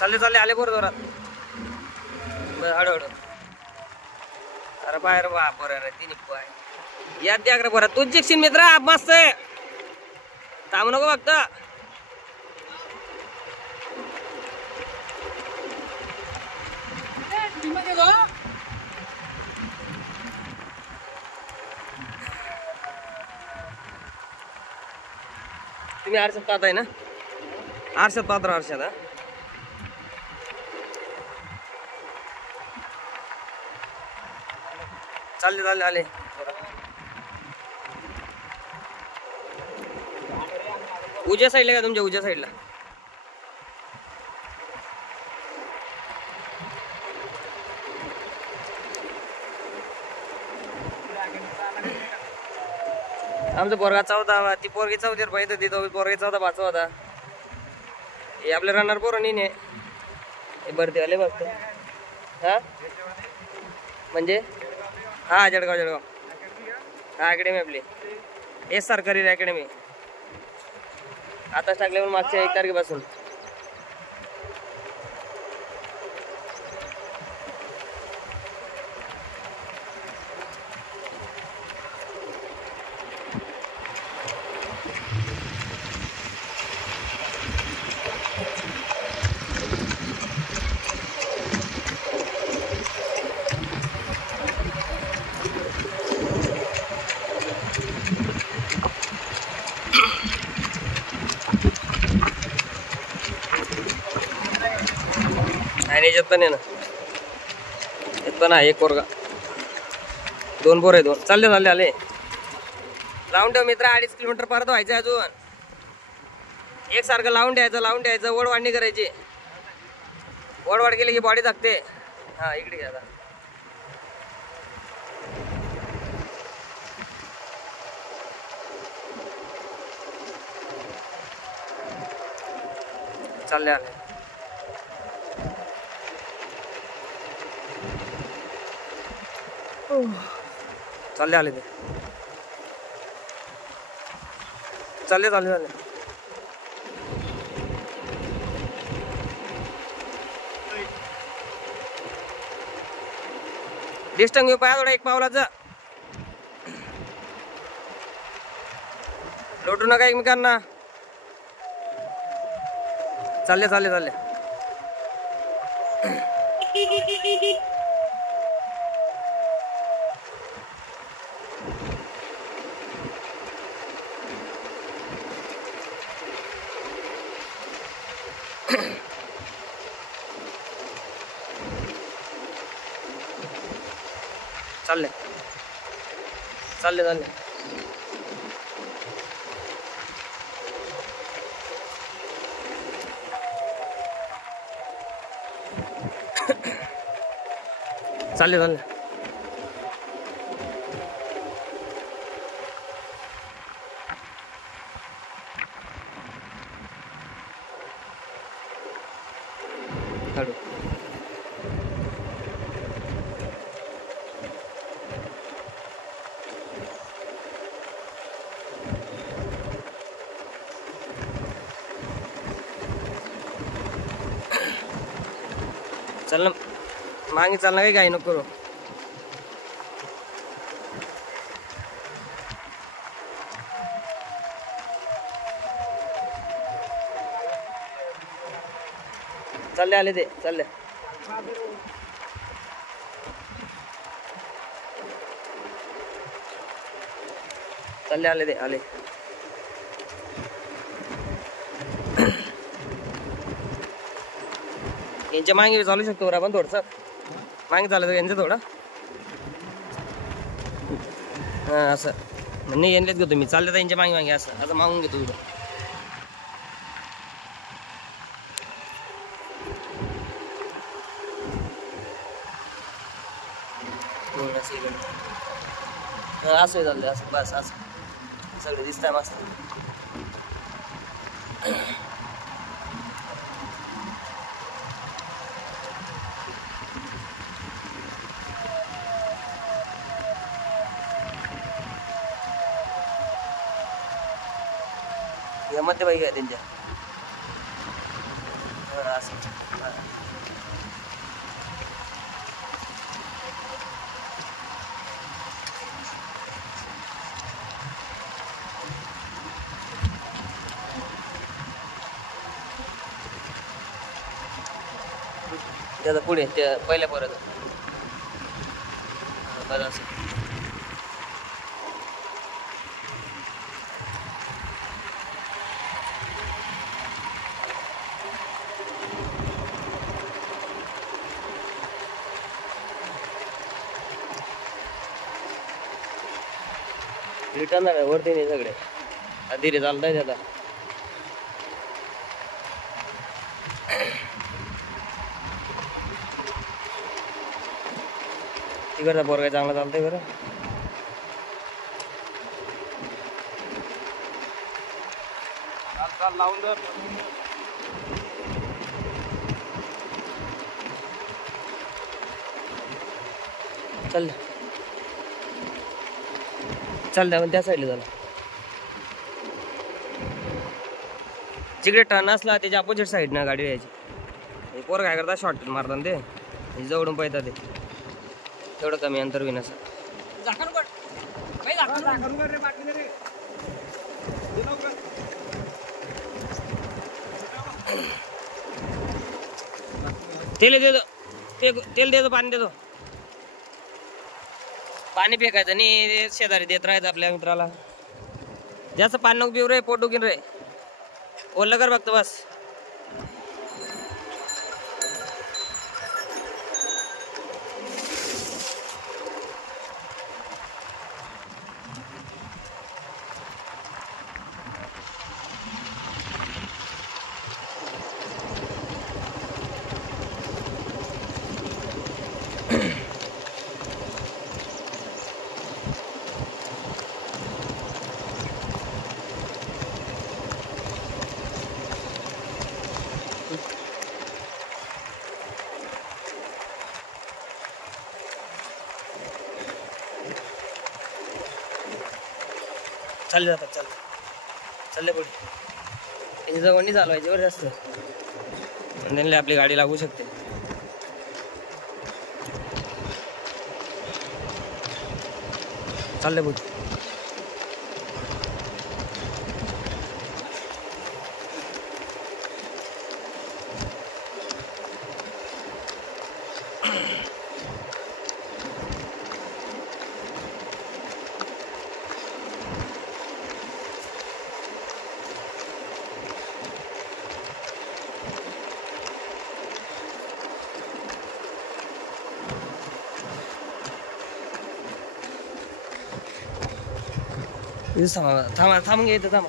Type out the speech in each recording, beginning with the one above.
चालले चालले आले बरं जोरात हळूहळू. अरे बाहेर वा बरं तिने पाय याद द्या अकरा बरं तूच जिंकशील मित्रा मस्त आहे. थांबू नको फक्त. तुम्ही आरशात पाहताय ना. आरशात पाहतो आरशात. हा चालले चालले आले. उजव्या साईडला का तुमच्या उजव्या साईडला. आमचा पोरगा 14 ती पोरगी 14 पाहिजे ती तो पोरगी 14 5 होता. हे आपले राहणार पोरं नाही हे भरती आले बघतो. हा म्हणजे हा जळगाव हा अकॅडमी आपली हे सरकारी अकॅडमी आताच टाकले पण मागच्या 1 तारखेपासून. आणि याच्यात पण आहे ना यात पण आहे एक पोरगा 2 पोर आहे 2. चालले चालले आले. लावून ठेव मित्र 2.5 किलोमीटर परत व्हायचं अजून. एकसारखं लावून द्यायचं वडवाडणी करायची. वडवाड केली की बॉडी टाकते. हा इकडे घ्या आता. चालले आले. चालले आले ते चालले चालले चालले. डिस्टन्स घेऊ पाया थोडा 1 पावलाचं. लोटू नका एकमेकांना. चालले चालले चालले. चालले चालले चालले. चालले चालले. हळू चल ना मागे चालना काही नको करू. चालले आले ते चालले. चालले आले ते आले. यांच्या मागे चालू शकतो बरं आपण थोडस मागे चालत यांचं थोडं असं नाही यांच्यात घेतो मी. चालले तर यांच्या मागे मागे असं असं मागून घेतो तुझं. असं चाललंय असं बस असं सगळं दिसतंय मस्त. या मध्यभागी आहे त्यांच्या असं त्याचा पुढे त्या पहिल्या पोराचा बरं असं रिटर्न वरती नाही सगळे धीरे चालताय त्याला तिकडचा पोरगा चांगला चालतंय बरं लावून दर चल चल द्या त्या साईडला झाला जिकडे टर्न असला त्याच्या अपोजिट साईडनं गाडी यायची पोर काय करतात शॉर्टकट मारतात ते जवळून पाहतात ते तेवढं कमी अंतर होईन असं तेल देतो तेल देतो पाणी देतो पाणी फेकायचं नाही शेजारी देत राहायचं आपल्या मित्राला जास्त पाणी नको पिऊ रे पोट दुखीन रे ओलं कर बघतो बस चालले जातात चालले पुढे त्याची जवळ चालवायची बरं जास्त त्यांना आपली गाडी लागू शकते चालले पुढे थांबून घ्या इथं थांबा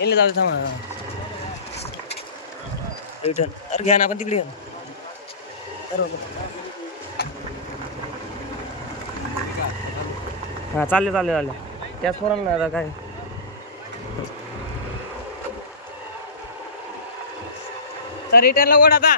येईल जाऊ थांबा रिटर्न अरे घ्या ना आपण तिकडे घ्या ना हां चालले त्याच पोरांना आता काय तर रिटर्नला ओढ आता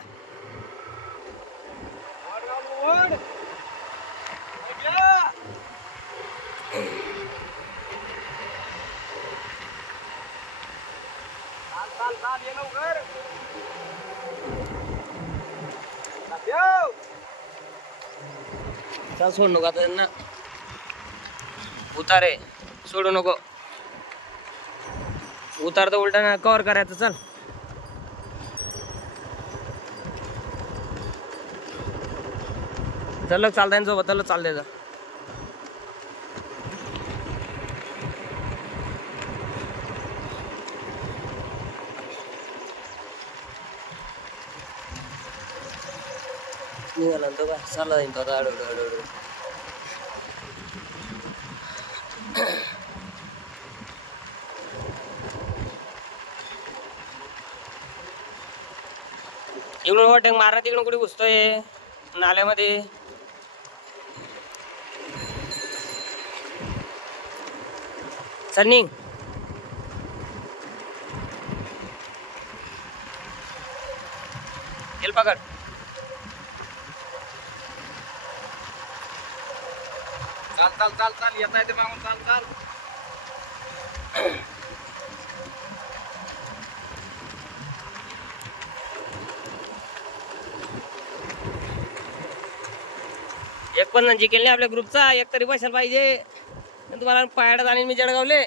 चल सोड नको आता त्यांना उतारे सोडू नको उतार तर उलटा कव्हर करायचं चल चल चालताय सोबत चल चाल द्यायचं निघाला तो का चालला जाईन तो आता हळूहळू इकडून ओव्हरटेक मारा तिकडून कुठे घुसतोय नाल्यामध्ये चल निघ येल पकड चाल येत नाही ते मागून चाल एक पण जिंकेल नाही आपल्या ग्रुपचा एक तरी बसायला पाहिजे तुम्हाला पायाडात आणि मी जळगावले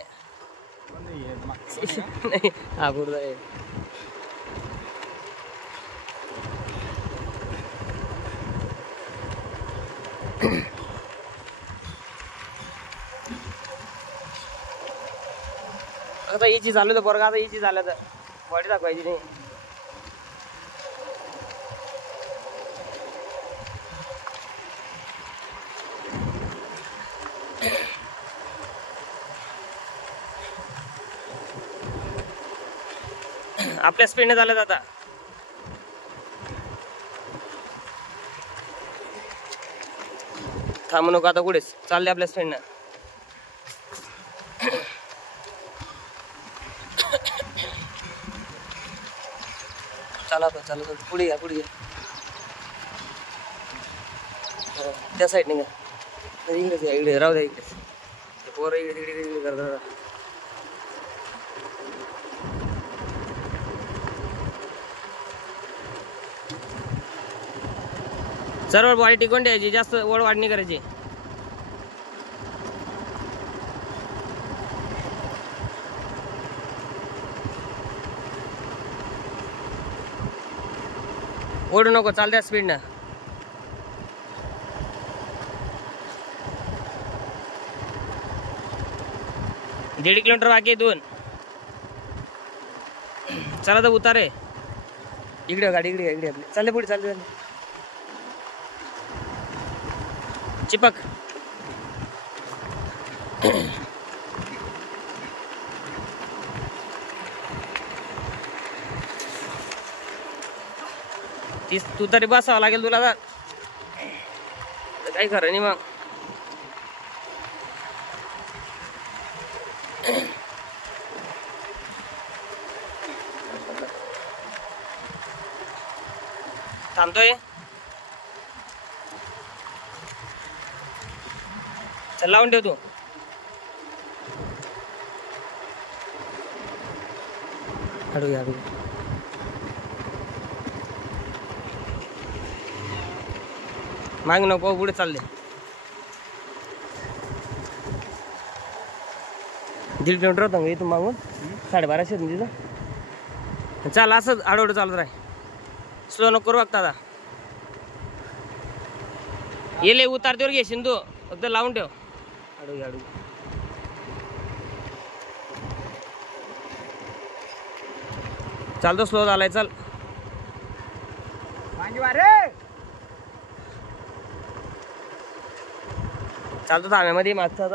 नाही हा गुरुदा आहे आता इची झालं तर पोरगा आता इची झालं तर बॉडी दाखवायची नाही. आपल्या स्पीडने झालं आता. थांबू नको आता, कुठेच चालले आपल्या स्पीडनं. चला चला पुढे या, पुढे या. त्या साईडने घ्या. इकडेच या, इकडे राहू द्या. इकडेच पोरं इकडे तिकडे इकडे करतात. सर्व बॉडी टिकून द्यायची, जास्त ओढ वाढणी करायची. ओढू नको, चालत्या स्पीडनं. दीड किलोमीटर बाकी आहे, 2. चला तर उतारे. इकडे गाडी, इकडे इकडे आपली. चालले पुढे, चालले चालले. चिपक. तू तरी बसावं लागेल तुला तर. काही खरं नाही मग. थांबतोय. चल लावून ठेव तू. हळू घ्या, हळू. माग नको, पुढे चालले. 1.5 किलोमीटर होतं का इथून मागून? 1250 तिथं. चाल असंच आडवडं चालत राह. स्लो नको करू बघता. आता येले उतारतेवर घेशील तू, फक्त लावून ठेव. Ado ado. चालतो, स्लो झालाय. चल चालतो थांब्यामध्ये मागचा.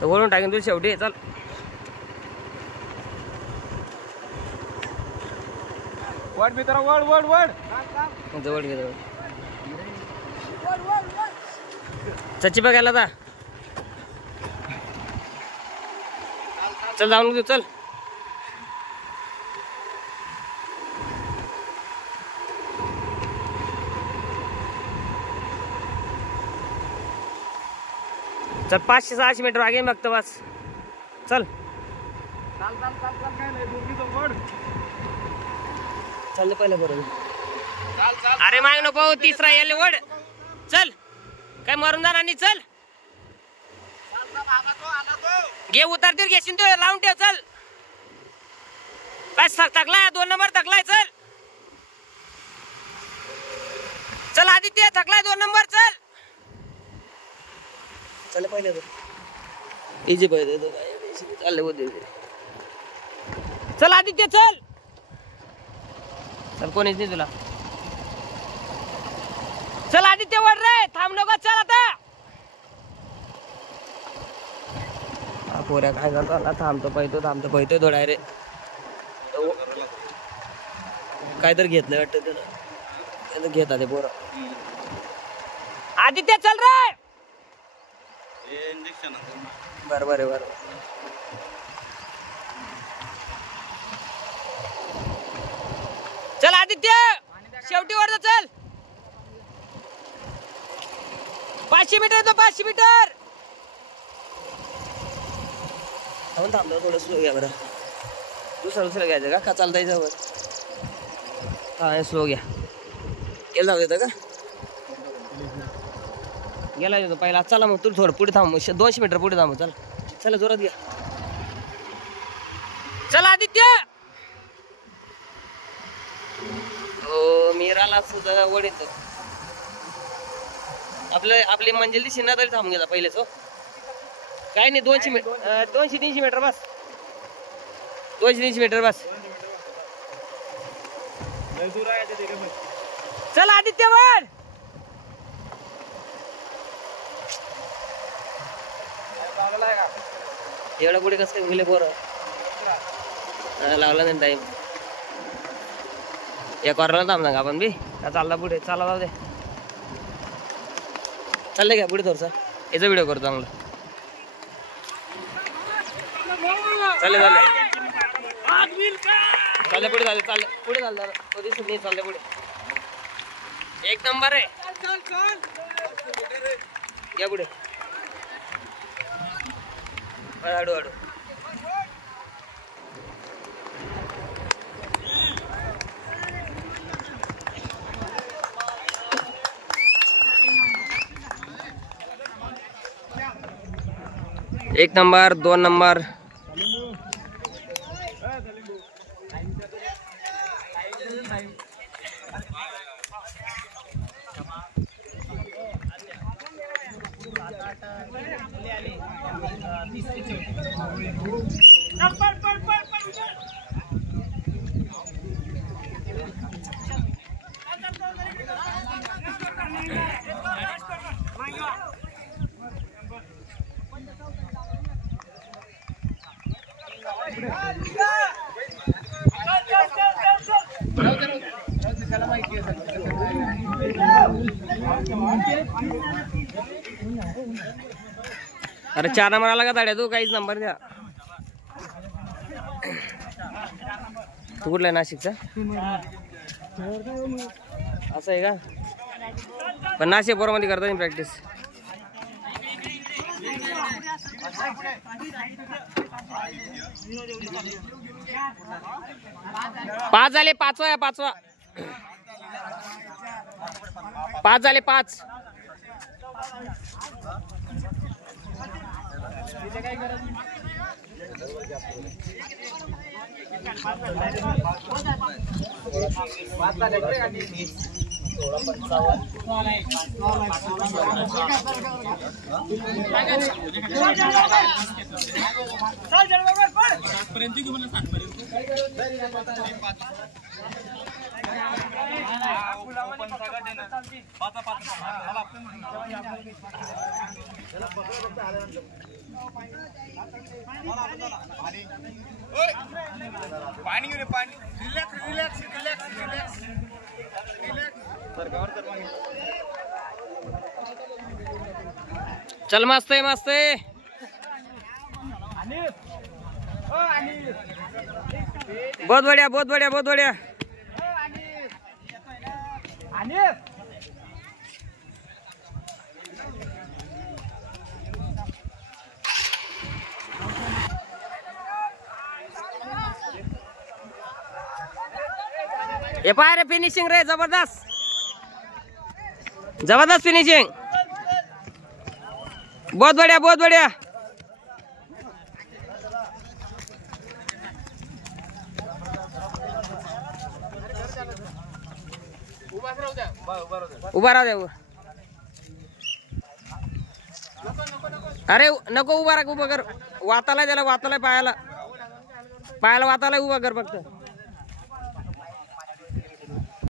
तर वळून टाकेन तू शेवटी. चल वड मित्रा, वड वड वड. जवळ घे, जवळ. सच्ची बघायला आता. चल जाऊन घेऊ. चल चल. 500-600 मीटर आगे बघतो बस. चल चाल चाल चाल चाल. काय नाही, दोघीचं वड. चाललं पहिलं बरोबर. चाल चाल. अरे माग नको, 3रा यायला वड. चल काय मरून जाणार नाही. चल घे, उतारतील घेशील तू. लावून ठेव. चल काय थकलाय, 2 नंबर थकलाय. चल चल आदित्य, थकलाय 2 नंबर. चल चल पहिले इजी पहिले चालले होते. चल आदित्य, चल. चल कोणीच नाही तुला. चल आदित्य, वड रे. थांब नको. चल आता. पोऱ्या काय करतो ना, थांबतो पाहतो दोडाय रे. काय तर घेतलं वाटतं त्यानं. घेता ते पोरं. आदित्य चल रे. इंजेक्शन. बरोबर आहे, बरोबर. चल आदित्य, शेवटी वर चल. 500 मीटर येतो, 500 मीटर. थांबलो थोडं. स्लो घ्या बरं. दुसरं घ्यायचं का चालता याच्यावर? हा स्लो घ्या. गेला जाऊ देतं का? गेला येतो पहिला. चला मग तुला थोडं पुढे थांब. 200 मीटर पुढे थांबू. चल चला जोरात घ्या. चल आदित्य. निराला सुद्धा वडीत आपली मंजिल दिशी ना तरी थांबून गेला पहिलेच हो. काय नाही 200-300 मीटर बस. 200-300 मीटर बस. चल आदित्य वर. एवढा पुढे कसं काय गेले पोरं. लागला नाही टाइम. या कॉर्नरला थांब ना आपण बी का चालला पुढे. चाला जाऊ दे. चालले का पुढे थोडसा. याचा व्हिडिओ करतो चांगला. चालले पुढे चालले पुढे चाललं दिसून नाही. चालले पुढे. एक नंबर आहे. या पुढे हळू हळू. एक नंबर 2 नंबर. अरे 4 नंबर आला का दाड्या तू. काहीच नंबर द्या. तू कुठला आहे नाशिकचा. असं आहे का. पण नाशिक पोरामध्ये करता येईल प्रॅक्टिस. 5 झाले. 5वा 5 झाले. 5 पाणी घेऊन पाणी. रिलॅक्स. चल मस्त आहे. बहुत बढ़िया. ये पाय रे फिनिशिंग रे. जबरदस्त फिनिशिंग. बहुत बढ़िया. उभा राहू द्या. अरे नको उभा कर. वाताला पायाला वाताला उभा कर फक्त.